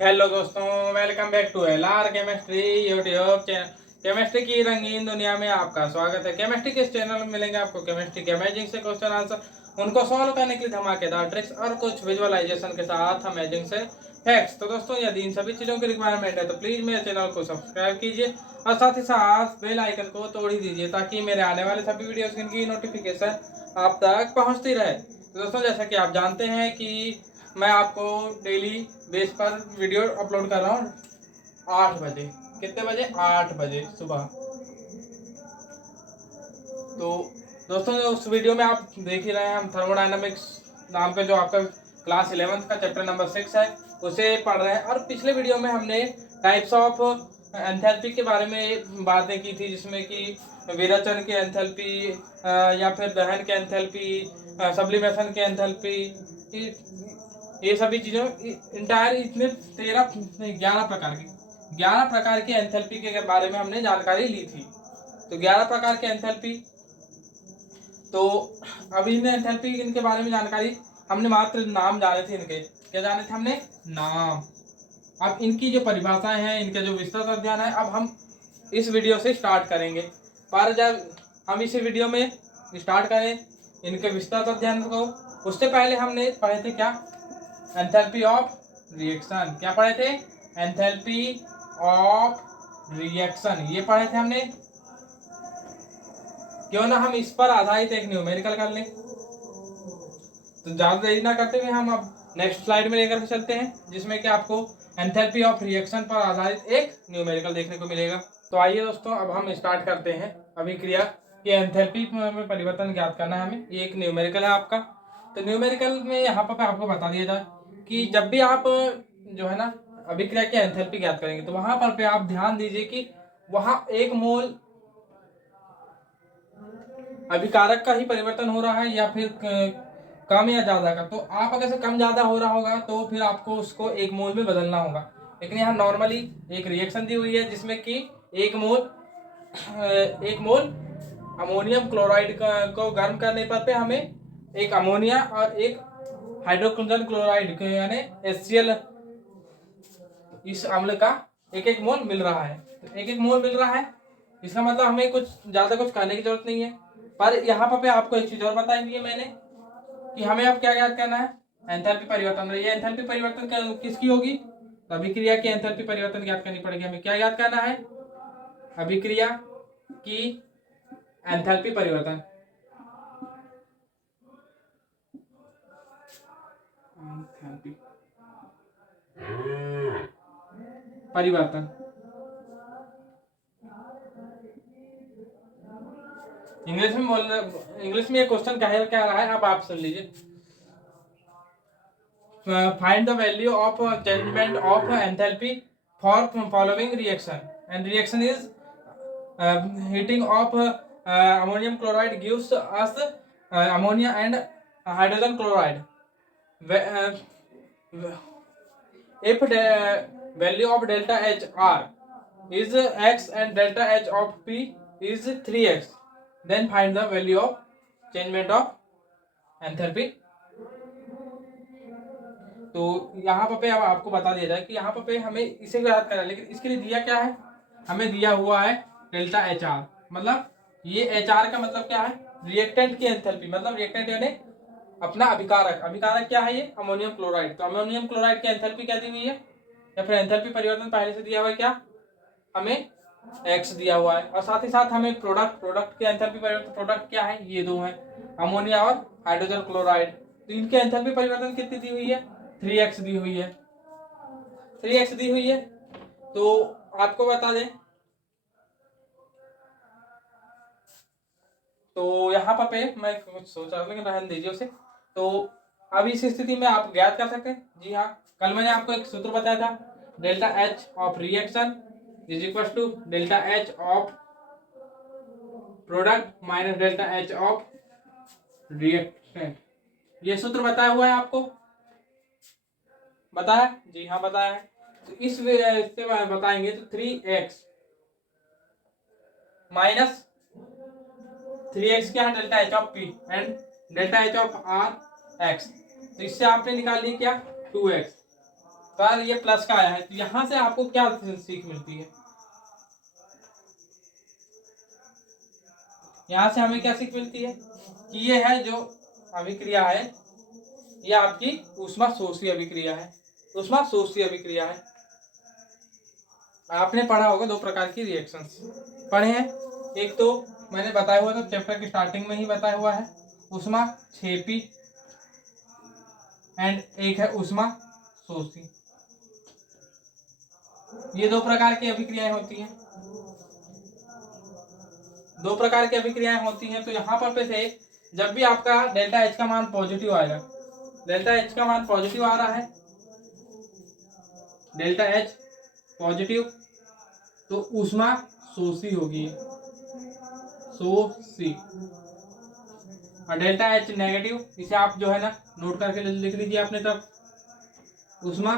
Hello दोस्तों, welcome back to LR chemistry YouTube channel. Chemistry की रंगीन दुनिया में आपका स्वागत है। केमिस्ट्री के इस चैनल में मिलेंगे आपको केमिस्ट्री के अमेजिंग से क्वेश्चन आंसर, उनको सॉल्व करने के लिए धमाकेदार ट्रिक्स और कुछ विजुअलाइजेशन के साथ अमेजिंग से फैक्ट्स। तो दोस्तों, यदि इन सभी चीज़ों की रिक्वायरमेंट है तो प्लीज़ मेरे चैनल को सब्सक्राइब कीजिए और साथ ही साथ बेल आइकन को तोड़ ही दीजिए ताकि मेरे आने वाले सभी वीडियोस की नोटिफिकेशन आप तक पहुंचती रहे। तो दोस्तों, जैसा कि आप जानते हैं कि मैं आपको डेली बेस पर वीडियो अपलोड कर रहा हूँ 8 बजे। कितने बजे? 8 बजे सुबह। तो दोस्तों, जो उस वीडियो में आप देख ही रहे हैं, हम थर्मोडायनामिक्स नाम का जो आपका क्लास 11th का चैप्टर नंबर 6 है उसे पढ़ रहे हैं। और पिछले वीडियो में हमने टाइप्स ऑफ एंथैल्पी के बारे में बातें की थी, जिसमें कि विरेचन की एंथैल्पी या फिर दहन के एंथैल्पी, सब्लिमेशन के एंथैल्पी, ये सभी चीज़ों इंटायर इतने 13 नहीं 11 प्रकार की एंथैल्पी के बारे में हमने जानकारी ली थी। तो 11 प्रकार के एंथैल्पी, तो अभी इन एंथैल्पी इनके बारे में जानकारी हमने मात्र नाम जाने थे। इनके क्या जाने थे हमने? नाम। अब इनकी जो परिभाषाएं हैं, इनका जो विस्तृत अध्ययन है, अब हम इस वीडियो से स्टार्ट करेंगे। पर जब हम इस वीडियो में स्टार्ट करें इनके विस्तृत अध्ययन को, उससे पहले हमने पढ़े थे क्या? Enthalpy of reaction. क्या पढ़े थे? एंथैल्पी ऑफ रिएक्शन, ये पढ़े थे हमने। क्यों ना हम इस पर आधारित एक न्यूमेरिकल कर लें। तो ज्यादा देरी ना करते हुए हम अब नेक्स्ट स्लाइड में लेकर चलते हैं, जिसमें कि आपको एंथैल्पी ऑफ रिएक्शन पर आधारित एक न्यूमेरिकल देखने को मिलेगा। तो आइए दोस्तों, अब हम स्टार्ट करते हैं अभिक्रिया की एंथैल्पी में परिवर्तन ज्ञात करना है हमें। ये एक न्यूमेरिकल है आपका। तो न्यूमेरिकल में यहाँ पर आपको बता दिया जाए कि जब भी आप जो है ना अभिक्रिया की एंथैल्पी ज्ञात करेंगे, तो वहां पर आप ध्यान दीजिए कि वहां एक मोल अभिकारक का ही परिवर्तन हो रहा है या फिर कम या ज्यादा का। तो आप अगर से कम ज्यादा हो रहा होगा तो फिर आपको उसको एक मोल में बदलना होगा। लेकिन यहाँ नॉर्मली एक रिएक्शन दी हुई है जिसमें कि एक मोल अमोनियम क्लोराइड को गर्म करने पर पे हमें एक अमोनिया और एक हाइड्रोजन क्लोराइड यानी HCl, इस अम्ल का एक एक मोल मिल रहा है। तो एक एक मोल मिल रहा है, इसका मतलब हमें कुछ ज्यादा कुछ करने की जरूरत नहीं है। पर यहाँ पर आपको एक चीज और बताई दी है मैंने कि हमें अब क्या याद करना है? एंथैल्पी परिवर्तन। ये एंथैल्पी परिवर्तन किसकी होगी? तो अभिक्रिया की एंथैल्पी परिवर्तन याद करनी पड़ेगी। हमें क्या याद करना है? अभिक्रिया की एंथैल्पी परिवर्तन। एंथैल्पी परिवर्तन इंग्लिश में बोलना। इंग्लिश में ये क्वेश्चन क्या रहा है, अब आप सुन लीजिए। Find the value of changement of enthalpy for following reaction, and reaction is heating of ammonium chloride gives us ammonia and hydrogen chloride. If the value of delta H R is x and delta H of P is 3x, then find the value of changement of enthalpy. तो यहाँ पे अब आपको बता दिया जाए कि यहाँ पे हमें इसे याद करना है, लेकिन इसके लिए दिया क्या है? हमें दिया हुआ है डेल्टा एच आर। मतलब ये एच आर का मतलब क्या है? रिएक्टेंट की एंथैल्पी। मतलब रिएक्टेंट यानी अपना अभिकारक। अभिकारक क्या है? ये अमोनियम क्लोराइड। तो अमोनियम क्लोराइड की एंथैल्पी क्या दी हुई है, या फिर एंथैल्पी परिवर्तन पहले से दिया हुआ है क्या? हमें एक्स दिया हुआ है। और साथ ही साथ हमें प्रोडक्ट की एंथैल्पी परिवर्तन, प्रोडक्ट क्या है? ये दो है, अमोनिया और हाइड्रोजन क्लोराइड। तो इनके एंथैल्पी परिवर्तन कितनी दी हुई है? 3x दी हुई है। 3x दी हुई है। तो आपको बता दें, तो यहाँ पे मैं कुछ सोच रहा था लेकिन रहने दीजिए उसे। तो अब इस स्थिति में आप ज्ञात कर सकते हैं। जी हाँ, कल मैंने आपको एक सूत्र बताया था, delta H of reaction is equal to delta H of product minus delta H of reactant. ये सूत्र बताया हुआ है आपको? बताया? जी हाँ बताया है। तो इससे बताएंगे तो 3x माइनस 3x क्या है? Delta H of P and delta H of R X. तो इससे आपने निकाल लिया क्या? 2x। पर ये प्लस का आया है, तो यहाँ से आपको क्या सीख मिलती है, यहाँ से हमें क्या सीख मिलती है कि ये है जो अभिक्रिया है, ये आपकी ऊष्मा शोषी अभिक्रिया है, ऊष्मा शोषी अभिक्रिया है। आपने पढ़ा होगा दो प्रकार की रिएक्शंस पढ़े हैं, एक तो मैंने बताया हुआ था चैप्टर की स्टार्टिंग में ही बताया हुआ है, ऊष्मा क्षेपी, एंड एक है ऊष्मा शोषी। ये दो प्रकार की अभिक्रियाएं होती हैं, दो प्रकार की अभिक्रियाएं होती हैं। तो यहाँ पर से जब भी आपका डेल्टा एच का मान पॉजिटिव आएगा, डेल्टा एच का मान पॉजिटिव आ रहा है, डेल्टा एच पॉजिटिव, तो ऊष्मा शोषी होगी, शोषी। और डेल्टा एच नेगेटिव, इसे आप जो है ना नोट करके लिख लीजिए अपने तब, ऊष्मा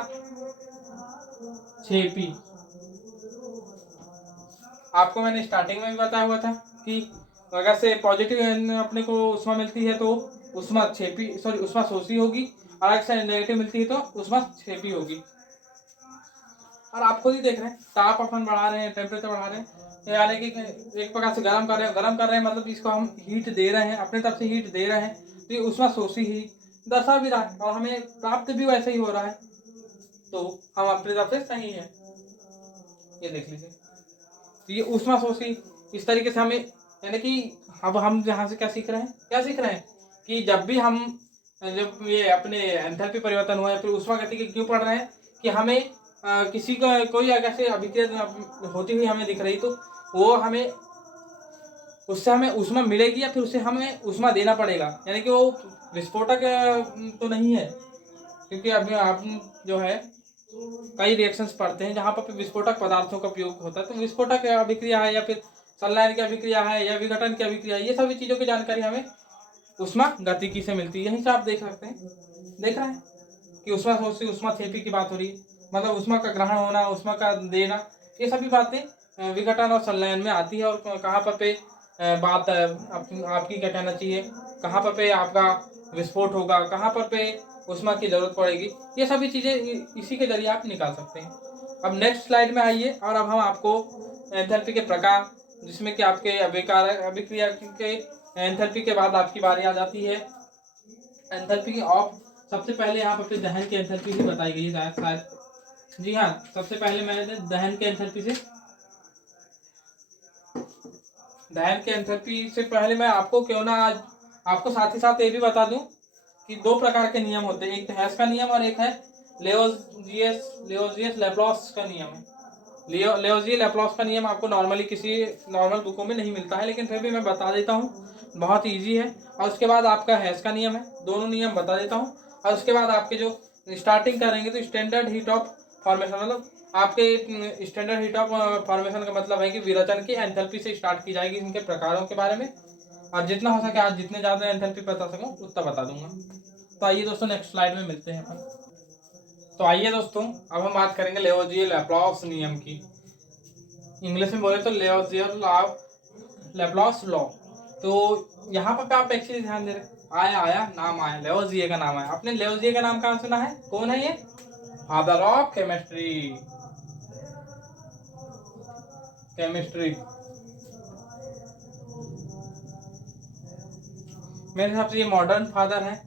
क्षेपी। आपको मैंने स्टार्टिंग में भी बताया हुआ था कि अगर से पॉजिटिव अपने को ऊष्मा मिलती है तो ऊष्मा क्षेपी, सॉरी ऊष्मा शोषी होगी, और अगर से नेगेटिव मिलती है तो ऊष्मा क्षेपी होगी। और आप खुद ही देख रहे हैं, ताप अपन बढ़ा रहे हैं, टेम्परेचर बढ़ा रहे हैं, यानी कि एक प्रकार से गर्म कर रहे हैं, गर्म कर रहे हैं मतलब इसको हम हीट दे रहे हैं, अपने तरफ से हीट दे रहे हैं, तो ये ऊष्मा शोषी ही दर्शा भी रहा है और हमें प्राप्त भी वैसे ही हो रहा है, तो हम अपनी तरफ से सही है। ये देख लीजिए, तो ये ऊष्मा शोषी इस तरीके से हमें, यानी कि अब हम यहाँ से क्या सीख रहे हैं, क्या सीख रहे हैं कि जब भी हम, जब ये अपने एंथैल्पी परिवर्तन हुआ है फिर ऊष्मा गति के क्यों पढ़ रहे हैं कि हमें किसी का कोई अगर से अभिक्रिया होती हुई हमें दिख रही तो वो हमें, उससे हमें ऊष्मा मिलेगी या फिर उससे हमें ऊष्मा देना पड़ेगा, यानी कि वो विस्फोटक तो नहीं है, क्योंकि अभी आप जो है कई रिएक्शंस पढ़ते हैं जहाँ पर विस्फोटक पदार्थों का उपयोग होता है, तो विस्फोटक अभिक्रिया है या फिर संलयन की अभिक्रिया है या विघटन की अभिक्रिया है, ये सभी चीज़ों की जानकारी हमें ऊष्मा गतिकी से मिलती है। यहीं से आप देख सकते हैं, देख रहे हैं कि ऊष्मा शोषी ऊष्मा क्षेपी की बात हो रही है, मतलब ऊष्मा का ग्रहण होना, ऊष्मा का देना, ये सभी बातें विघटन और संलयन में आती है। और कहाँ पर पे बात आपकी क्या कहना चाहिए, कहाँ पर पे आपका विस्फोट होगा, कहाँ पर पे ऊष्मा की जरूरत पड़ेगी, ये सभी चीज़ें इसी के जरिए आप निकाल सकते हैं। अब नेक्स्ट स्लाइड में आइए और अब हम आपको एंथैल्पी के प्रकार, जिसमें कि आपके अभिक्रिया के एंथैल्पी के बाद आपकी बारी आ जाती है एंथैल्पी ऑफ। सबसे पहले यहाँ पर दहन की एंथैल्पी ही बताई गई है शायद, जी हाँ, सबसे पहले मैंने दहन के एंथैल्पी से, दहन के एंथैल्पी से पहले मैं आपको क्यों ना आज आपको साथ ही साथ ये भी बता दूं कि दो प्रकार के नियम होते हैं, एक तो हैस का नियम और एक है लेओजियस लैप्लास का नियम है। लेओजियस लैप्लास का नियम आपको नॉर्मली किसी नॉर्मल बुकों में नहीं मिलता है, लेकिन फिर भी मैं बता देता हूँ, बहुत ईजी है। और उसके बाद आपका हैस का नियम है, दोनों नियम बता देता हूँ। और उसके बाद आपके जो स्टार्टिंग करेंगे तो स्टैंडर्ड हीट ऑफ फॉर्मेशन, मतलब आपके स्टैंडर्ड हीट ऑफ फॉर्मेशन का मतलब है कि विरचन की एंथैल्पी से स्टार्ट की जाएगी, इनके प्रकारों के बारे में, और जितना हो सके आज जितने ज़्यादा एंथैल्पी बता सकूँ उतना बता दूंगा। तो आइए दोस्तों नेक्स्ट स्लाइड में मिलते हैं अपन। तो आइए दोस्तों अब हम बात करेंगे लेओजियस लैप्लास नियम की, इंग्लिश में बोले तो लेओजियस लैप्लास लॉ। तो यहाँ पर आप एक चीज ध्यान दे रहे, आया नाम आया, लेओजिए का नाम आया। आपने लेओजिए का नाम कहाँ सुना है, कौन है ये, फादर ऑफ केमिस्ट्री, केमिस्ट्री मेरे हिसाब से ये मॉडर्न फादर है,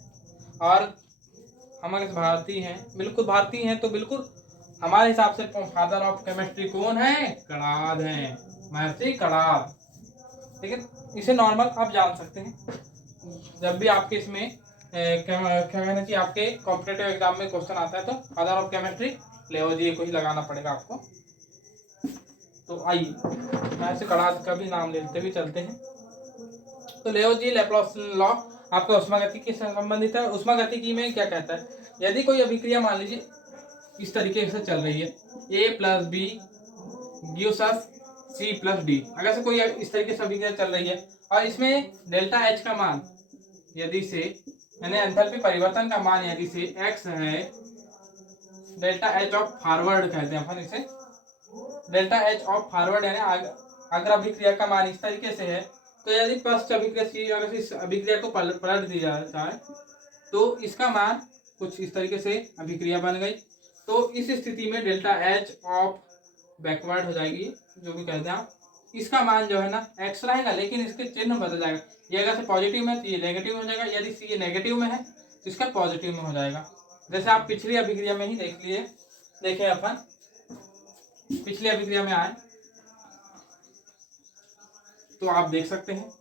और हमारे भारतीय हैं, बिल्कुल भारतीय हैं, तो बिल्कुल हमारे हिसाब से फादर ऑफ केमिस्ट्री कौन है, कणाद है, महर्षि कणाद। ठीक है, इसे नॉर्मल आप जान सकते हैं, जब भी आपके इसमें क्या कहना चाहिए, आपके कॉम्पिटेटिव एग्जाम में क्वेश्चन आता है तो फादर ऑफ केमिस्ट्री लेओजिए को ही लगाना पड़ेगा आपको। तो आइए महर्षि कणाद का भी नाम लेते हुए चलते हैं। तो लेओजिए लैप्लास लॉ आपका उष्मागतिकी से संबंधित है। उष्मागतिकी में क्या कहता है, यदि कोई अभिक्रिया मान लीजिए इस तरीके से चल रही है, A + B gives us C+D, अगर से कोई इस तरीके से अभिक्रिया चल रही है और इसमें डेल्टा एच का मान यदि से, यानी एंथैल्पी परिवर्तन का मान यदि से x है, डेल्टा एच ऑफ फॉरवर्ड कहते हैं अपन इसे, डेल्टा एच ऑफ फॉरवर्ड यानी अगर अभिक्रिया का मान इस तरीके से है, तो यदि पश्च अभिक्रिया अगर इस अभिक्रिया को पलट दी जाए तो इसका मान कुछ इस तरीके से अभिक्रिया बन गई, तो इस स्थिति में डेल्टा एच ऑफ बैकवर्ड हो जाएगी, जो भी कहते हैं आप। इसका मान जो है ना x रहेगा, लेकिन इसके चिन्ह बदल जाएगा। ये अगर से पॉजिटिव में तो ये नेगेटिव हो जाएगा, यदि सी ये नेगेटिव में है तो इसका पॉजिटिव में हो जाएगा। जैसे आप पिछली अभिक्रिया में ही देखें अपन पिछली अभिक्रिया में आए तो आप देख सकते हैं।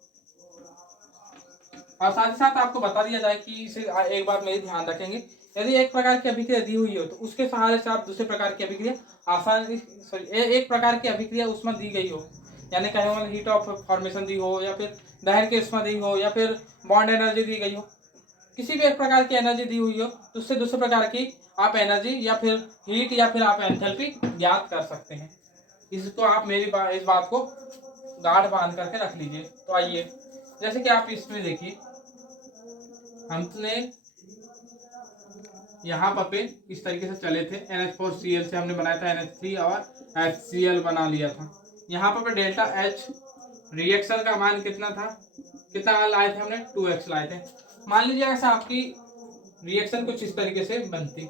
और साथ ही साथ आपको बता दिया जाए कि इसे एक बात मेरी ध्यान रखेंगे, यदि एक प्रकार की अभिक्रिया दी हुई हो तो उसके सहारे से आप दूसरे प्रकार की अभिक्रिया आसानी एक प्रकार की अभिक्रिया उसमें दी गई हो, यानी कहें हीट ऑफ फॉर्मेशन दी हो, या फिर दहन की उष्मा दी हो, या फिर बॉन्ड एनर्जी दी गई हो, किसी भी एक प्रकार की एनर्जी दी हुई हो तो उससे दूसरे प्रकार की आप एनर्जी या फिर हीट या फिर आप एंथैल्पी ज्ञात कर सकते हैं। इसको आप इस बात को गाढ़ बांध करके रख लीजिए। तो आइए, जैसे कि आप इसमें देखिए, हमने यहाँ पे इस तरीके से चले थे, NH4Cl से हमने बनाया था NH3 और HCl बना लिया था। यहाँ पे डेल्टा H रिएक्शन का मान कितना था, कितना लाए थे हमने, 2x लाए थे। मान लीजिए ऐसा आपकी रिएक्शन कुछ इस तरीके से बनती,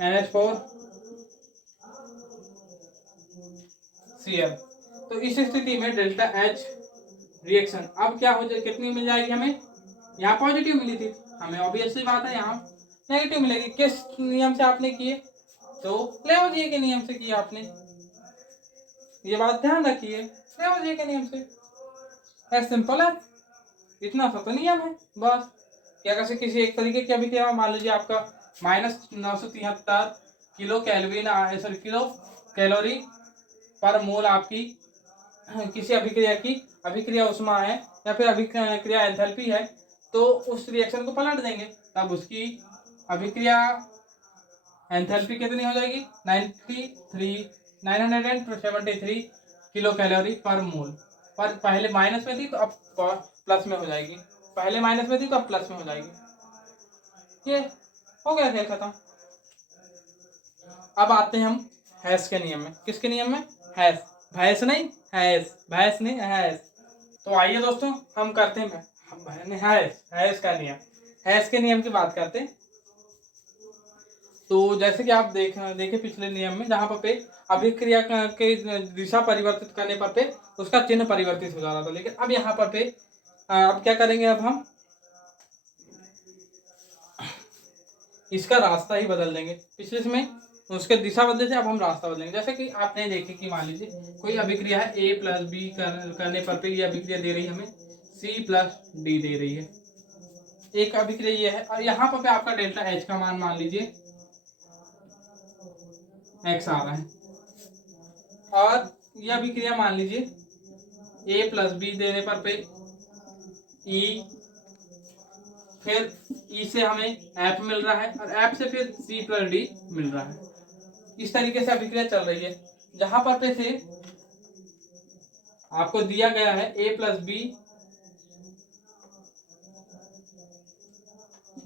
NH4Cl। तो इस स्थिति में डेल्टा H रिएक्शन अब क्या हो जाए, कितनी मिल जाएगी हमें, यहाँ पॉजिटिव मिली थी, हमें ऑब्वियसली बात है यहाँ नेगेटिव मिलेगी। किस नियम से आपने किए, तो लेवोजिए के नियम से किया आपने, ये बात ध्यान रखिए, लेवोजिए के नियम से। एज सिंपल है, इतना सा तो नियम है बस। क्या कैसे किसी एक तरीके की अभिक्रिया, मान लीजिए आपका -973 किलो कैलोरी किलो कैलोरी पर मोल आपकी किसी अभिक्रिया की अभिक्रिया उष्मा है या फिर अभिक्रिया एंथैल्पी है, तो उस रिएक्शन को पलट देंगे, तब उसकी अभिक्रिया एंथैल्पी कितनी हो जाएगी, 973 किलो कैलोरी पर मोल। पर पहले माइनस में थी तो अब प्लस में हो जाएगी, पहले माइनस में थी तो अब प्लस में हो जाएगी। ये हो गया खेल खत्म। अब आते हैं हम हैश के नियम में। किसके नियम में, हैश, भैंस नहीं हैश, भैंस नहीं हैश। तो आइए दोस्तों हम करते हैं हैश का नियम, हैश के नियम की बात करते हैं। तो जैसे कि आप देखे पिछले नियम में, जहां पे अभिक्रिया के दिशा परिवर्तित करने पर पे उसका चिन्ह परिवर्तित हो जा रहा था, लेकिन अब यहाँ पर पे अब क्या करेंगे, अब हम इसका रास्ता ही बदल देंगे। पिछले में उसके दिशा बदले थे, अब हम रास्ता बदलेंगे। जैसे कि आपने देखे कि मान लीजिए कोई अभिक्रिया है, A + B करने पर पे ये अभिक्रिया दे रही है हमें C + D दे रही है, एक अभिक्रिया ये है। और यहाँ पर आपका डेल्टा H का मान लीजिए x आ रहा है, और यह अभिक्रिया मान लीजिए A + B देने पर पे E, फिर E से हमें F मिल रहा है, और F से फिर C + D मिल रहा है। इस तरीके से अभिक्रिया चल रही है, जहां पर पे से आपको दिया गया है A + B,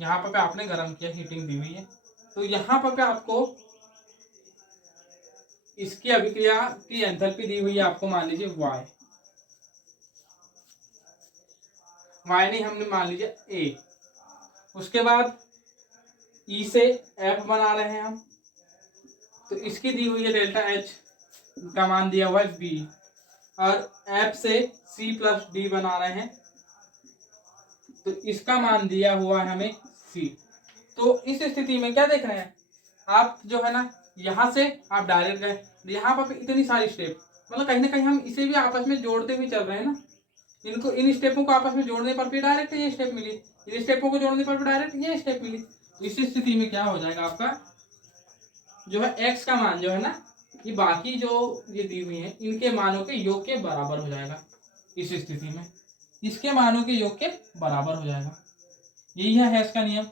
यहाँ पर आपने गर्म किया, हीटिंग दी हुई है, तो यहाँ पर आपको इसकी अभिक्रिया की एंथैल्पी दी हुई है, आपको मान लीजिए y नहीं, हमने मान लीजिए A। उसके बाद E से F बना रहे हैं हम, तो इसकी दी हुई है डेल्टा H का मान दिया हुआ है B, और F से C + D बना रहे हैं, तो इसका मान दिया हुआ है हमें C। तो इस स्थिति में क्या देख रहे हैं आप, जो है ना, यहाँ से आप डायरेक्ट गए, यहाँ पर इतनी सारी स्टेप, मतलब कहीं ना कहीं हम इसे भी आपस में जोड़ते हुए चल रहे हैं ना, इनको, इन स्टेपों को आपस में जोड़ने पर भी डायरेक्ट ये स्टेप मिली, इन स्टेपों को जोड़ने पर भी डायरेक्ट ये स्टेप मिली। तो इस स्थिति में क्या हो जाएगा, आपका जो है x का मान जो है ना, ये बाकी जो ये दी हुई है इनके मानों के योग के बराबर हो जाएगा। इस स्थिति में इसके मानों के योग के बराबर हो जाएगा। यही है हैश का नियम,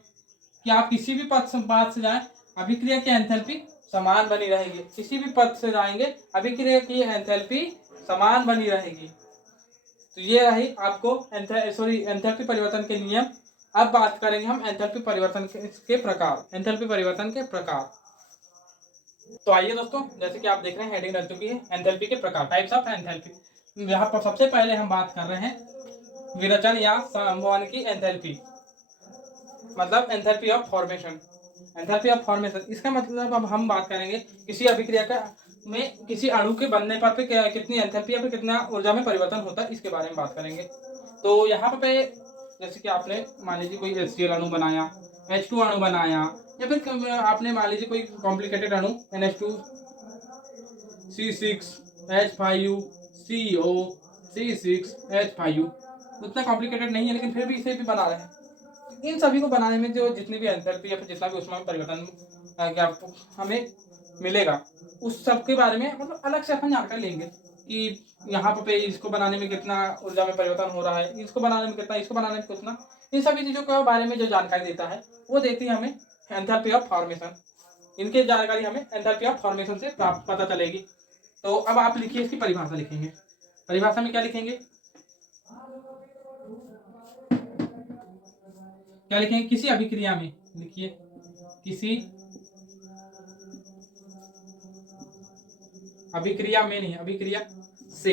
कि आप किसी भी पथ से जाएं, अभिक्रिया की एंथैल्पी समान बनी रहेगी। किसी भी पथ से जाएंगे, अभिक्रिया की एंथैल्पी समान बनी रहेगी। तो ये रही आपको एंथैल्पी परिवर्तन के नियम। अब बात करेंगे हम एंथैल्पी परिवर्तन के प्रकार, एंथैल्पी परिवर्तन के प्रकार। तो आइए दोस्तों, जैसे कि आप देख रहे हैं हेडिंग लग चुकी है, एंथैल्पी के प्रकार, टाइप्स ऑफ एंथैल्पी। यहाँ पर सबसे पहले हम बात कर रहे हैं विरचन या संवहन की एंथैल्पी, मतलब enthalpy of formation. Enthalpy of formation इसका मतलब अब हम बात करेंगे किसी अभिक्रिया का में किसी अणु के बनने पर पे कितनी एंथैल्पी या फिर कितना ऊर्जा में परिवर्तन होता है, इसके बारे में बात करेंगे। तो यहाँ पे जैसे कि आपने मान लीजिए कोई HCl अणु बनाया, H2 अणु बनाया, या फिर आपने मान लीजिए कोई कॉम्प्लिकेटेड अणु NH2 C6H5U CO C6H5U, उतना कॉम्प्लिकेटेड नहीं है लेकिन फिर भी इसे भी बना रहे हैं। इन सभी को बनाने में जो जितनी भी एंथैल्पी या फिर जितना भी उसमें परिवर्तन क्या हमें मिलेगा, उस सब के बारे में मतलब अलग से अपन जानकारी लेंगे कि यहाँ पे इसको बनाने में कितना ऊर्जा में परिवर्तन हो रहा है, इसको बनाने में कितना, इसको बनाने में कितना, इन सभी चीज़ों के बारे में जो जानकारी देता है वो देती है हमें एंथैल्पी ऑफ फॉर्मेशन। इनकी जानकारी हमें एंथैल्पी ऑफ फॉर्मेशन से प्राप्त पता चलेगी। तो अब आप लिखिए, इसकी परिभाषा लिखेंगे। परिभाषा में क्या लिखेंगे, क्या लिखेंगे, किसी अभिक्रिया में, लिखिए किसी अभिक्रिया में नहीं, अभिक्रिया से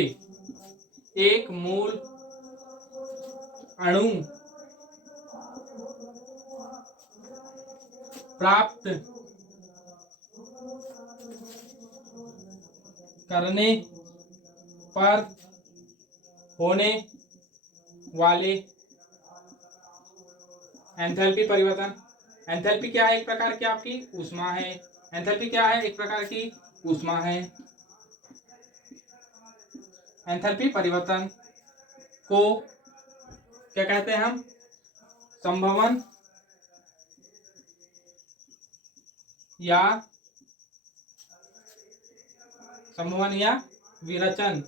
एक मूल अणु प्राप्त करने पर होने वाले एंथैल्पी परिवर्तन। एंथैल्पी क्या है, एक प्रकार की आपकी ऊष्मा है। एंथैल्पी क्या है, एक प्रकार की ऊष्मा है। एंथैल्पी परिवर्तन को क्या कहते हैं हम, संभवन या विरचन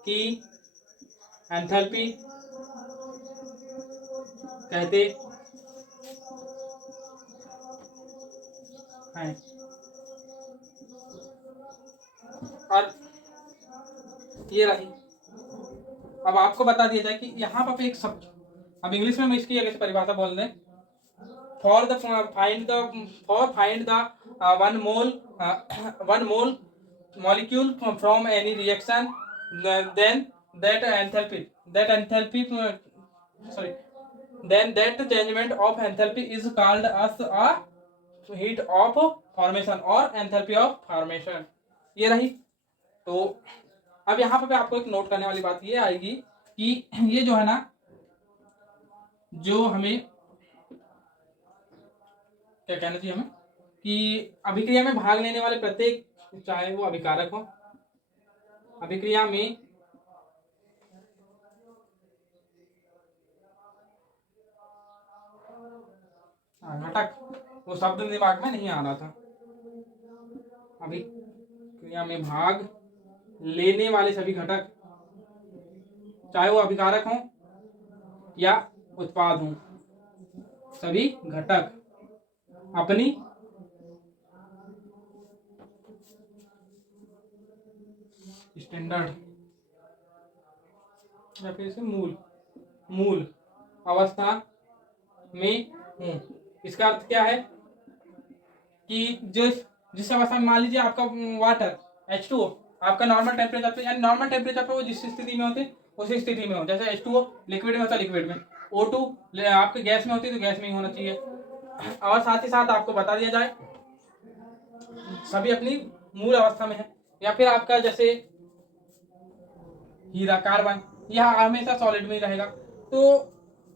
की एंथैल्पी कहते हैं। और ये रही, अब आपको बता दिया जाए कि यहाँ पर एक शब्द, अब इंग्लिश में हम इसकी अगर परिभाषा बोल दें, for find the one mole molecule from any reaction, then that changement of enthalpy is called as a heat of formation or enthalpy of formation। ये रही। तो अब यहाँ पे आपको एक नोट करने वाली बात ये आएगी कि ये जो है ना, जो हमें क्या कहना चाहिए हमें, कि अभिक्रिया में भाग लेने वाले प्रत्येक, चाहे वो अभिकारक हो, अभिक्रिया में घटक, वो शब्द दिमाग में नहीं आ रहा था, अभिक्रिया में भाग लेने वाले सभी घटक, चाहे वो अभिकारक हो या उत्पाद हो, सभी घटक अपनी स्टैंडर्ड या फिर इसे मूल अवस्था में हूं। इसका अर्थ क्या है कि जिस अवस्था में मान लीजिए आपका वाटर H2O आपका नॉर्मल टेम्परेचर पे, यानी नॉर्मल टेम्परेचर पे वो जिस स्थिति में होते उसी स्थिति में हो, जैसे H2O लिक्विड में होता है लिक्विड में, O2 आपके गैस में होती है तो गैस में ही होना चाहिए। और साथ ही साथ आपको बता दिया जाए सभी अपनी मूल अवस्था में है। या फिर आपका जैसे हीरा, कार्बन, यह हमेशा सॉलिड में ही रहेगा, तो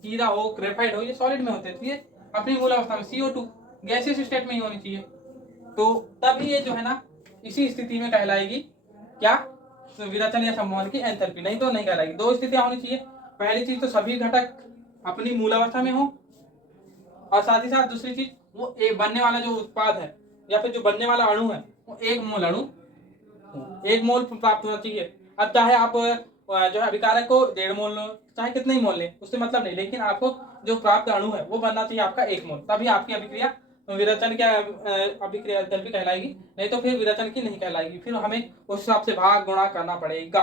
हीरा हो, ग्रेफाइट हो, ये सॉलिड में होते हैं, ये अपनी मूल अवस्था में। CO2 गैसियस स्टेट में ही होनी चाहिए, तो तभी ये जो है ना इसी स्थिति में कहलाएगी क्या, विरचन या संवहन की एंथैल्पी, नहीं तो नहीं कहलाएगी। दो स्थितियां होनी चाहिए, पहली चीज तो सभी घटक अपनी मूल अवस्था में हो, और साथ ही साथ दूसरी चीज वो एक बनने वाला जो उत्पाद है या फिर जो बनने वाला अणु है वो एक मोल अणु, एक मोल प्राप्त होना चाहिए। अब चाहे आप जो है अभिकारक को 1.5 मोल लो, चाहे कितने ही मोल ले, उससे मतलब नहीं, लेकिन आपको जो प्राप्त अणु है वो बनना चाहिए आपका 1 मोल, तभी आपकी अभिक्रिया विरचन क्या अभिक्रिया एंथैल्पी कहलाएगी, नहीं तो फिर विरचन की नहीं कहलाएगी। फिर हमें उस हिसाब से भाग गुणा करना पड़ेगा,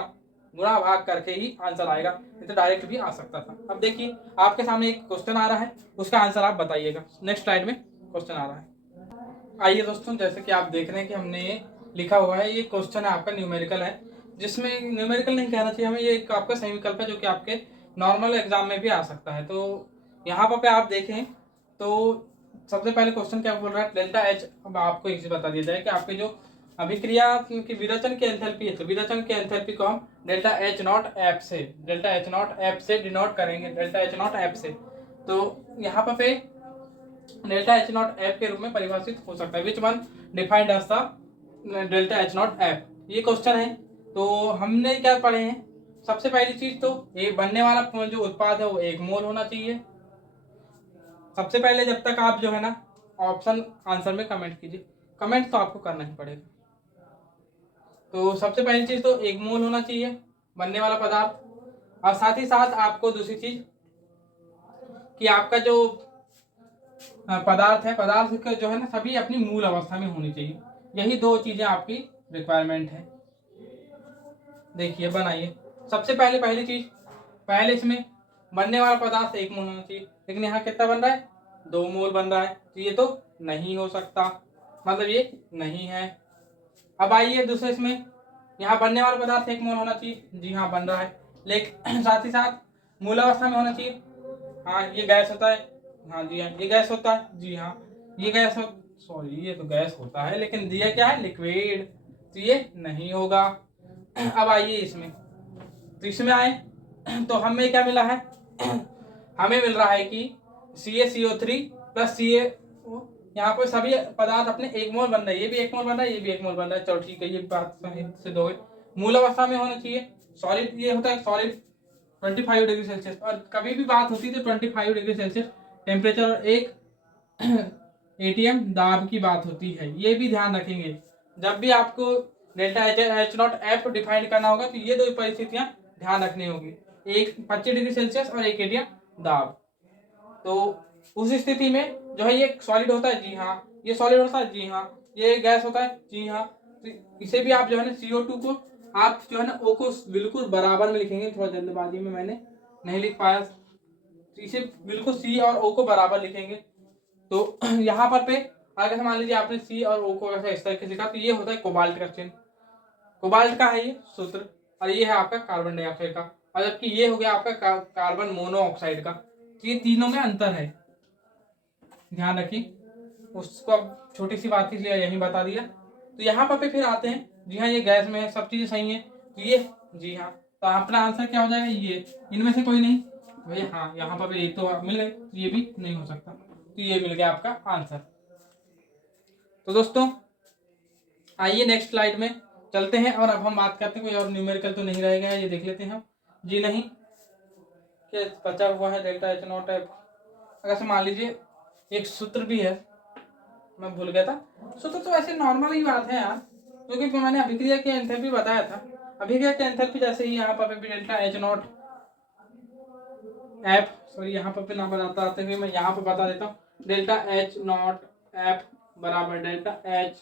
गुणा भाग करके ही आंसर आएगा, नहीं तो डायरेक्ट भी आ सकता था। अब देखिए आपके सामने एक क्वेश्चन आ रहा है, उसका आंसर आप बताइएगा। नेक्स्ट स्लाइड में क्वेश्चन आ रहा है। आइए दोस्तों, जैसे कि आप देख रहे हैं कि हमने लिखा हुआ है, ये क्वेश्चन है आपका न्यूमेरिकल है, जिसमें न्यूमेरिकल नहीं कहना चाहिए हमें, ये एक आपका सही विकल्प है जो कि आपके नॉर्मल एग्जाम में भी आ सकता है। तो यहाँ पर पे आप देखें तो सबसे पहले क्वेश्चन क्या बोल रहा है, डेल्टा एच। अब आपको एक चीज बता दिया जाए कि आपके जो अभिक्रिया की विरेचन की एंथैल्पी है, तो विरेचन की एंथैल्पी को हम डेल्टा एच नॉट एफ से डिनोट करेंगे, डेल्टा एच नॉट एफ से। तो यहाँ पर पे डेल्टा एच नॉट एफ के रूप में परिभाषित हो सकता है। Which one defined as the delta H not F, ये क्वेश्चन है। तो हमने क्या पढ़े हैं, सबसे पहली चीज तो एक बनने वाला जो उत्पाद है वो 1 मोल होना चाहिए। सबसे पहले जब तक आप जो है ना ऑप्शन आंसर में कमेंट कीजिए, कमेंट तो आपको करना ही पड़ेगा। तो सबसे पहली चीज तो 1 मोल होना चाहिए बनने वाला पदार्थ, और साथ ही साथ आपको दूसरी चीज कि आपका जो पदार्थ है, पदार्थ का जो है ना सभी अपनी मूल अवस्था में होनी चाहिए। यही 2 चीजें आपकी रिक्वायरमेंट है। देखिए बनाइए, सबसे पहली चीज, पहले इसमें बनने वाला पदार्थ 1 मोल होना चाहिए, लेकिन यहाँ कितना बन रहा है, 2 मोल बन रहा है। तो ये तो नहीं हो सकता, मतलब ये नहीं है। अब आइए दूसरे इसमें, यहाँ बनने वाला पदार्थ 1 मोल होना चाहिए, जी हाँ बन रहा है, लेकिन साथ ही साथ मूल अवस्था में होना चाहिए। हाँ ये गैस होता है, हाँ जी हाँ ये गैस होता है, जी हाँ ये गैस हो, सॉरी ये तो गैस होता है लेकिन दिया क्या है, लिक्विड, तो ये नहीं होगा। अब आइए इसमें, तो इसमें आए तो हमें क्या मिला है, हमें मिल रहा है कि CaCO3 प्लस Ca, यहाँ पर सभी पदार्थ अपने 1 मोल बन रहे हैं, ये भी 1 मोल बन रहा है, ये भी 1 मोल बन रहा है। चलो ठीक है, ये बात सिद्ध हो गई। मूल अवस्था में होना चाहिए, सॉलिड ये होता है सॉलिड 25 डिग्री सेल्सियस, और कभी भी बात होती है तो 25 डिग्री सेल्सियस टेम्परेचर और एक ATM दाब की बात होती है, ये भी ध्यान रखेंगे। जब भी आपको delta H not F define करना होगा तो ये 2 परिस्थितियां ध्यान रखनी होगी, एक 25 डिग्री सेल्सियस और एक ATM दाब। तो उस स्थिति में जो है ये सॉलिड होता है, जी हाँ ये सॉलिड होता है, जी हाँ ये गैस होता है, जी हाँ। तो इसे भी आप जो है ना CO2 को आप जो है ना O को बिल्कुल बराबर में लिखेंगे, थोड़ा जल्दबाजी में मैंने नहीं लिख पाया, तो इसे बिल्कुल C और O को बराबर लिखेंगे। तो यहाँ पर पे अगर मान लीजिए आपने C और O को ऐसा इस तरीके से लिखा, तो ये होता है कोबाल्ट का चिन्ह, कोबाल्ट का है ये सूत्र, और ये है आपका कार्बन डाइऑक्साइड का, और जबकि ये हो गया आपका कार्बन मोनोऑक्साइड का। तो ये तीनों में अंतर है, ध्यान रखिए। उसको अब छोटी सी बात इसलिए यही बता दिया। तो यहाँ पर फिर आते हैं, जी हाँ ये गैस में है, सब चीजें सही है, तो ये जी हाँ, तो अपना आंसर क्या हो जाएगा, ये इनमें से कोई नहीं भैया, हाँ यहाँ पर एक तो मिल गए, तो ये भी नहीं हो सकता, तो ये मिल गया आपका आंसर। तो दोस्तों आइए नेक्स्ट स्लाइड में चलते हैं, और अब हम बात करते हैं, कोई और न्यूमेरिकल तो नहीं रहेगा, ये देख लेते हैं हम, जी नहीं क्या बचा हुआ है डेल्टा एच नॉट एफ। अगर से मान लीजिए एक सूत्र भी है, मैं भूल गया था सूत्र, तो ऐसे नॉर्मल ही बात है यार, क्योंकि मैंने अभिक्रिया की एंथैल्पी बताया था। अभिक्रिया की एंथैल्पी जैसे ही यहाँ पर भी delta H not F, sorry यहाँ पर ना बताते हुए मैं यहाँ पर बता देता हूँ, डेल्टा एच नॉट एफ बराबर delta H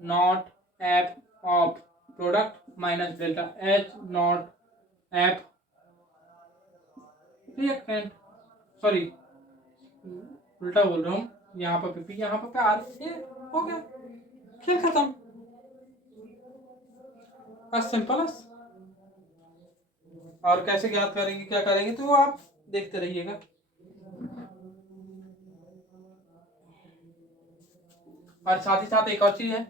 not F of product minus delta H not F reactant, sorry उल्टा बोल रहा हूँ, यहाँ पर पी यहाँ पर आर, ये हो गया, खेल खत्म, बस सिंपल। और कैसे ज्ञात करेंगे, क्या करेंगे, तो आप देखते रहिएगा। और साथ ही साथ एक और चीज है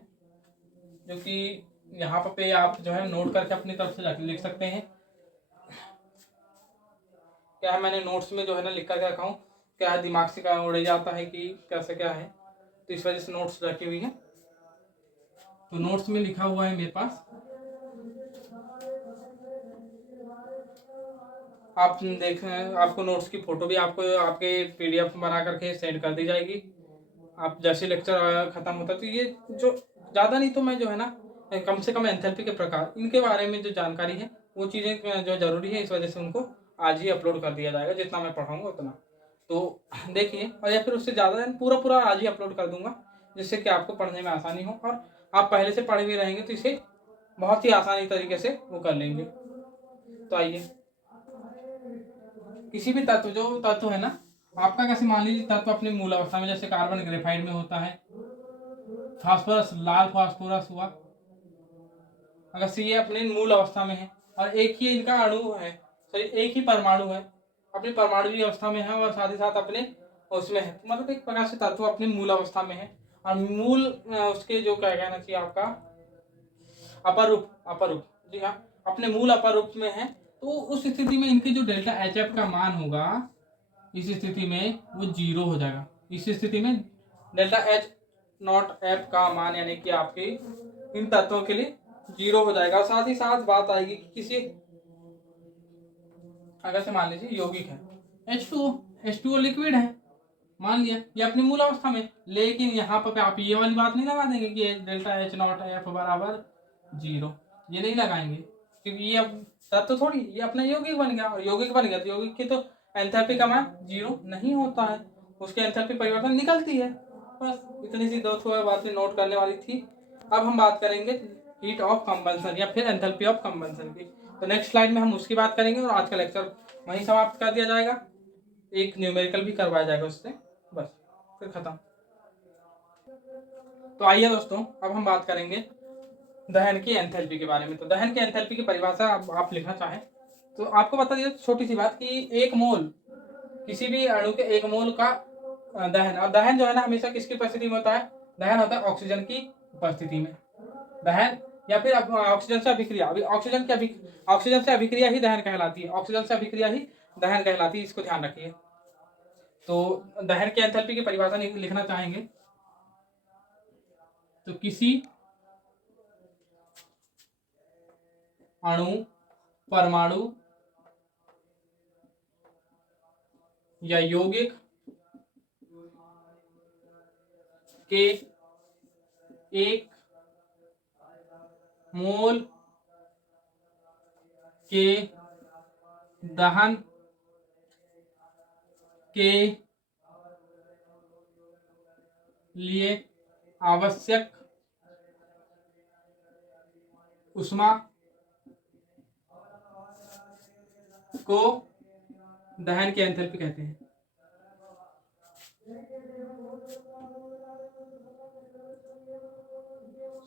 जो कि यहाँ पे आप जो है नोट करके अपनी तरफ से लिख सकते हैं। क्या है, मैंने नोट्स में जो है ना लिख कर रखा हूँ, क्या है दिमाग से क्या उड़ जाता है कि कैसे क्या है, तो इस वजह से नोट्स रखी हुई है। तो नोट्स में लिखा हुआ है मेरे पास, आप देख, आपको नोट्स की फोटो भी आपको आपके PDF बना करके सेंड कर दी जाएगी। आप जैसे लेक्चर खत्म होता है, तो ये जो ज़्यादा नहीं तो मैं जो है ना कम से कम एंथैल्पी के प्रकार इनके बारे में जो जानकारी है वो चीज़ें जो जरूरी है, इस वजह से उनको आज ही अपलोड कर दिया जाएगा, जितना मैं पढ़ाऊंगा उतना। तो देखिए, और या फिर उससे ज़्यादा पूरा पूरा आज ही अपलोड कर दूंगा, जिससे कि आपको पढ़ने में आसानी हो, और आप पहले से पढ़े हुए रहेंगे तो इसे बहुत ही आसानी तरीके से वो कर लेंगे। तो आइए, किसी भी तत्व, जो तत्व है ना आपका, कैसे मान लीजिए तत्व अपनी मूल अवस्था में, जैसे कार्बन ग्रेफाइट में होता है, फास्फोरस लाल फास्फोरस हुआ, अगर सी अपने मूल अवस्था में है और एक ही इनका अणु है, सॉरी एक ही परमाणु है, अपनी परमाणु अवस्था में है और साथ ही साथ अपने उसमें है, मतलब एक प्रकार से तत्व अपनी मूल अवस्था में है और मूल उसके जो क्या कहना चाहिए आपका अपर रूप, अपर रूप, जी हाँ, अपने मूल अपर रूप में है। तो उस स्थिति में इनके जो डेल्टा एच एफ का मान होगा इस स्थिति में वो 0 हो जाएगा। इस स्थिति में डेल्टा एच नॉट एफ का मान यानी कि आपके इन तत्वों के लिए 0 हो जाएगा। साथ ही साथ बात आएगी कि किसी अगर से मान लीजिए यौगिक है H2O, H2O लिक्विड है, मान लिया ये अपनी मूल अवस्था में, लेकिन यहाँ पर आप ये वाली बात नहीं लगा देंगे कि डेल्टा एच नॉट एफ बराबर 0, ये नहीं लगाएंगे क्योंकि ये अब तत्व थोड़ी, ये अपना यौगिक बन गया और यौगिक बन गया तो यौगिक की तो एंथैल्पी का मान 0 नहीं होता है, उसके एंथैल्पी परिवर्तन निकलती है। बस इतनी सी दो बातें नोट करने वाली थी। अब हम बात करेंगे हीट ऑफ कंबंसन या फिर एंथैल्पी ऑफ कंबंसन की। तो नेक्स्ट स्लाइड में हम उसकी बात करेंगे और आज का लेक्चर वहीं समाप्त कर दिया जाएगा, एक न्यूमेरिकल भी करवाया जाएगा उससे, बस फिर खत्म। तो आइए दोस्तों अब हम बात करेंगे दहन की एंथैल्पी के बारे में। तो दहन की एंथैल्पी की परिभाषा आप लिखना चाहें तो आपको बता दिया छोटी सी बात कि एक मोल, किसी भी अणु के एक मोल का दहन, और दहन जो है ना हमेशा किसकी उपस्थिति में होता है, दहन होता है ऑक्सीजन की उपस्थिति में, दहन या फिर ऑक्सीजन से अभिक्रिया, अभी ऑक्सीजन से अभिक्रिया ही दहन कहलाती है, ऑक्सीजन से अभिक्रिया ही दहन कहलाती है, इसको ध्यान रखिए। तो दहन की एंथैल्पी की परिभाषा लिखना चाहेंगे तो किसी अणु, परमाणु या यौगिक के एक मोल के दहन के लिए आवश्यक उष्मा को दहन की एंथैल्पी कहते हैं।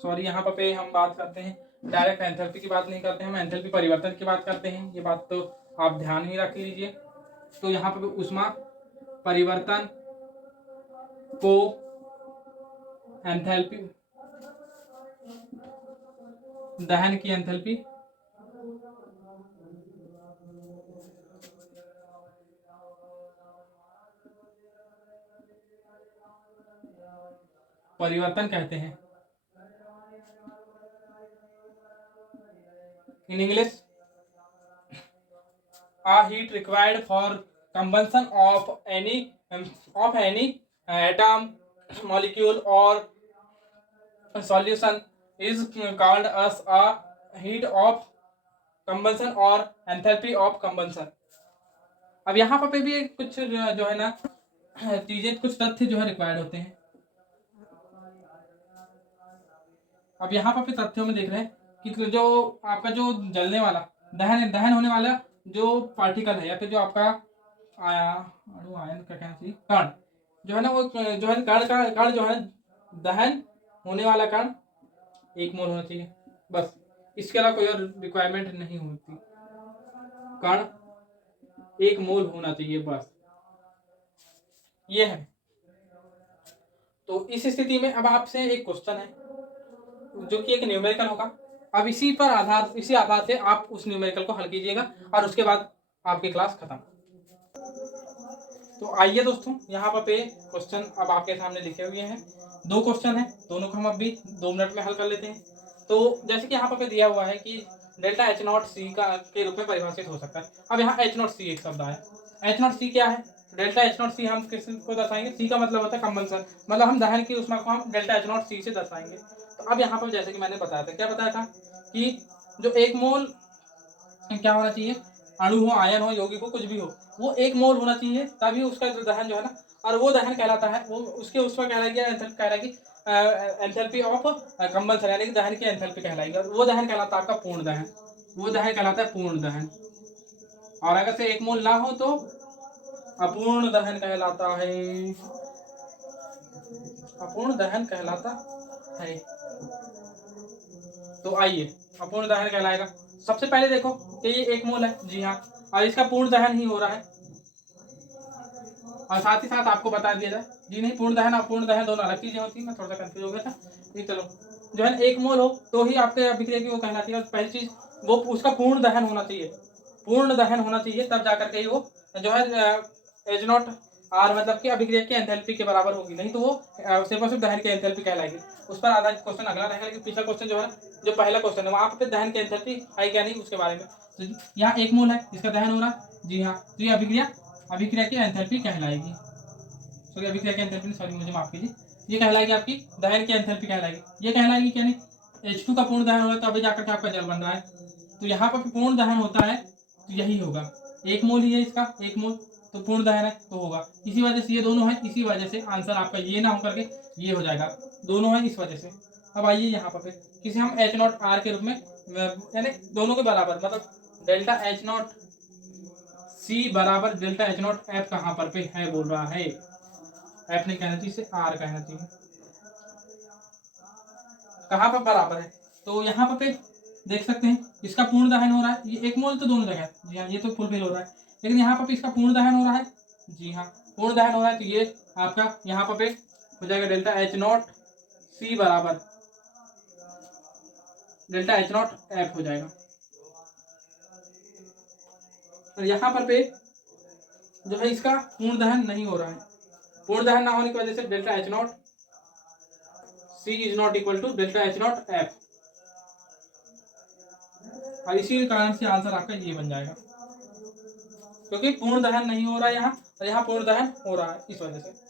सॉरी यहाँ पे हम बात करते हैं डायरेक्ट एंथैल्पी की बात नहीं करते हैं, हम एंथैल्पी परिवर्तन की बात करते हैं, ये बात तो आप ध्यान ही रख लीजिए। तो यहाँ पे उष्मा परिवर्तन को एंथैल्पी, दहन की एंथैल्पी परिवर्तन कहते हैं। In English a heat required for combustion of any atom, molecule or solution is called as a heat of combustion or enthalpy of combustion। अब यहाँ पे भी कुछ जो है ना चीजें, कुछ तथ्य जो है रिक्वायर्ड होते हैं। अब यहाँ पे तथ्यों में देख रहे हैं कि जो आपका जो जलने वाला दहन होने वाला जो पार्टिकल है या फिर जो आपका आयन क्या कहना चाहिए, कण जो है ना, वो जो है कण जो है दहन होने वाला कण 1 मोल होना चाहिए, बस इसके अलावा कोई और रिक्वायरमेंट नहीं होती, कण 1 मोल होना चाहिए, बस ये है। तो इस स्थिति में अब आपसे एक क्वेश्चन है जो कि एक न्यूमेरिकल होगा। अब इसी आधार से आप उस न्यूमेरिकल को हल कीजिएगा और उसके बाद आपकी क्लास खत्म। तो आइए दोस्तों यहाँ पे क्वेश्चन अब आपके सामने लिखे हुए हैं, 2 क्वेश्चन है, दोनों को हम अभी 2 मिनट में हल कर लेते हैं। तो जैसे कि यहाँ पे दिया हुआ है कि डेल्टा एच नॉट सी का के रूप में परिभाषित हो सकता है। अब यहाँ एच नॉट सी एक शब्द आया, एच नॉट सी क्या है, डेल्टा एच नॉट सी हम किसको दर्शाएंगे, सी का मतलब होता है कंबंसन, मतलब हम दहन की ऊष्मा को हम डेल्टा एच नॉट सी से दर्शाएंगे। तो अब यहाँ पर जैसे कि मैंने बताया था, क्या बताया था कि जो 1 मोल क्या होना चाहिए, अणु हो, आयन हो, यौगिक हो, कुछ भी हो, वो 1 मोल होना चाहिए, तभी उसका जो दहन जो है ना, और वो दहन कहलाता है, वो उसके ऊष्मा कहलाएगी एंथैल्पी ऑफ कंबंसन, यानी कि दहन की एंथैल्पी कहलाएगी, और वो दहन कहलाता है आपका पूर्ण दहन, वो दहन कहलाता है पूर्ण दहन। और अगर से 1 मोल ना हो तो अपूर्ण दहन कहलाता है, अपूर्ण दहन कहलाता है। तो आइए अपूर्ण दहन कहलाएगा। सबसे पहले देखो कि ये 1 मोल है, जी हाँ, और इसका पूर्ण दहन ही हो रहा है। और साथ ही साथ आपको बता दिया जाए, जी नहीं, पूर्ण दहन और अपूर्ण दहन दोनों अलग चीजें होती है, मैं थोड़ा सा कंफ्यूज हो गया था। जी चलो, जो है 1 मोल हो तो ही आपके अभिक्रिया की वो कहलाती है। पहली चीज वो उसका पूर्ण दहन होना चाहिए, पूर्ण दहन होना चाहिए, तब जाकर के वो जो है एच नॉट आर मतलब कि अभिक्रिया की एंथैल्पी के बराबर होगी, नहीं तो वो सिर्फ और सिर्फ दहन की एंथैल्पी कहलाएगी। उस पर आधारित क्वेश्चन अगला रहेगा, लेकिन पिछला क्वेश्चन जो है, जो पहला क्वेश्चन है वहां पे दहन की एंथैल्पी है क्या नहीं उसके बारे में। तो यहाँ 1 मोल है, इसका दहन हो रहा है, जी हाँ, तो ये अभिक्रिया की एंथैल्पी कहलाएगी। सॉरी, अभिक्रिया की एंथैल्पी, सॉरी मुझे माफ कीजिए, ये कहलाएगी आपकी दहन की एंथैल्पी कहलाएगी। ये कहलाएगी क्या नहीं, H2 का पूर्ण दहन हो रहा है तो अभी जाकर के आपका जल बन रहा है, तो यहाँ पर पूर्ण दहन होता है तो यही होगा। 1 मोल ही है इसका, 1 मोल तो पूर्ण दहन है तो होगा। इसी वजह से ये दोनों है, इसी वजह से आंसर आपका ये ना होकर के ये हो जाएगा, दोनों है इस वजह से। अब आइए यहाँ पर किसे हम एच नॉट आर के रूप में, यानी दोनों के बराबर, मतलब डेल्टा एच नॉट सी बराबर डेल्टा एच नॉट एफ कहाँ पर पे है बोल रहा है, एफ नहीं कहना चाहिए, आर कहना चाहिए। कहाँ पर बराबर है, तो यहाँ पर पे देख सकते हैं इसका पूर्ण दहन हो रहा है, ये 1 मोल तो दोनों जगह, जी हाँ, ये तो फुलफिल हो रहा है, लेकिन यहाँ पर इसका पूर्ण दहन हो रहा है, जी हाँ, पूर्ण दहन हो रहा है, तो ये आपका यहाँ पर हो जाएगा डेल्टा एच नॉट सी बराबर डेल्टा एच नॉट एफ हो जाएगा। और यहाँ पर जो है इसका पूर्ण दहन नहीं हो रहा है, पूर्ण दहन ना होने की वजह से delta H not C is not equal to delta H not F, और इसी कारण से आंसर आपका ये बन जाएगा, क्योंकि पूर्ण दहन नहीं हो रहा है यहाँ, और यहाँ पूर्ण दहन हो रहा है इस वजह से।